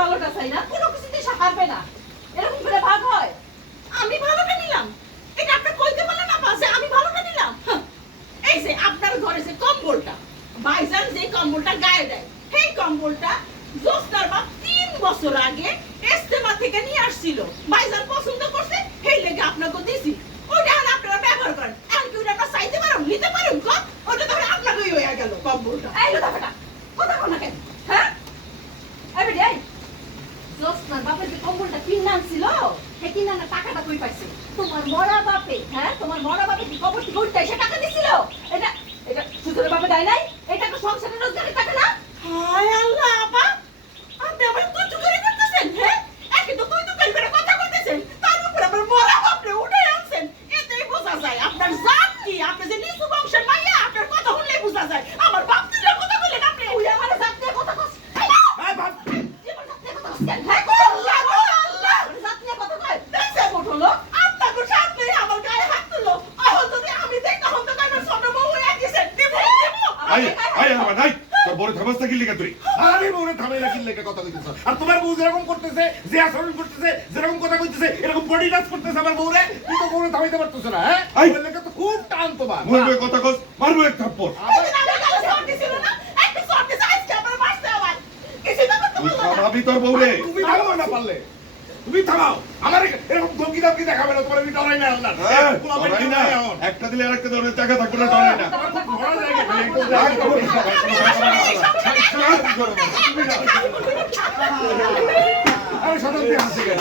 ভালোটা চাই না, কোনো কিছুতে সে হারবে না। এরকম করে ভাগ হয়? আমি ভালোটা নিলাম, এটা আপনি কইতে পারলেন না যে আমি ভালোটা নিলাম? এই যে আপনার ঘরে যে কম্বলটা, ভাইজান যে কম্বলটা গায়ে দেয়, সেই কম্বলটা জোসনার বাপ 3 বছর আগে ইস্তেমা থেকে নিয়ে আসছিল। ভাইজান পছন্দ করছে, সেই লেগে আপনাকে দিছি। ওইটা আর আপনারা ব্যবহার করেন। এখন কি ওটা আপনারা চাইতে পারেন, নিতে পারেন? কম ওটা তো আপনাকেই হয়ে গেল কম্বলটা। এই লোটা বেটা, কথা বল না কেন? হ্যাঁ? এই বেটি, এই জোসনার বাপের যে কম্বলটা কিনে আনছিল, সেই কিনে আনা টাকাটা কই পাইছে? তোমার মরা বাপে, হ্যাঁ? তোমার মরা বাপে কি কবর থেকে উঠতে এসে টাকা দিছিল? এটা এটা সুজনের বাপে দেয় নাই? এটা তো সংসারের রোজগারের টাকা না? হায় আল্লাহ, আপা আপনি আবার তুই করে করতেছেন? হ্যাঁ, একে তো তুই করে কথা কইতেছেন, তার উপর আবার মরা বাপরে উঠে আনছেন। এতেই বোঝা যায় আপনার জাত কি। আপনি যে নিচু বংশের মাইয়া, আপনার কথা শুনলেই বোঝা যায়। আমার বাপ তুলে কথা বললেন আপনি। তুই আমার জাত নিয়ে কথা কস? এই বাপ, তুই আমার জাত নিয়ে কথা কস কেন? হ্যাঁ, কথা বল। আল্লাহ, আমার জাত নিয়ে কথা কয়? দেখছে কোট হলো? আপনাকে সামনে আমার গায়ে হাত তুললো। এখন যদি আমি দেখ, তখন তো আমার ছোট বউ হয়ে গেছেন। দিব দিব। আই আই আমার নাই তোর বড় থামাস থাকি লিখা তুই আমি বউরে থামাই রাখির লেগে কথা কইতেছ। আর তোমার বউ যেরকম করতেছে, যে আচরণ করতেছে, যেরকম কথা কইতেছে, এরকম বডি টাচ করতেছে আমার বউরে, তুই তো বউরে থামাইতে পারতেছ না। হ্যাঁ, আই। ওর লেগে তো খুব টান তোমার। মুরবে কথা কস মারবো এক থাপ্পড় এই যে আমার গালে শর্ট দিছিল না, একটা শর্ট দিছে, আজকে আমার মারছে আবার। কিছু তো করতে তুই পারলো না। থামাবি তোর বউরে তুমি থামাও না পারলে, তুমি থামাও। আমার এরকম ধমকি ধমকি দেখাবে না, তোমার আমি ডরাই না আল্লাহ। হ্যাঁ, পোলাপান ডরাই না। কেমন এখন? একটা দিলে আরেকটা ধরে টাকা থাকবে না ডরাই না আমার খুব ধরা যায় না, খালি একটু রাগ দেখা করো করো। না। আরে সদন্তি হাসি গেল।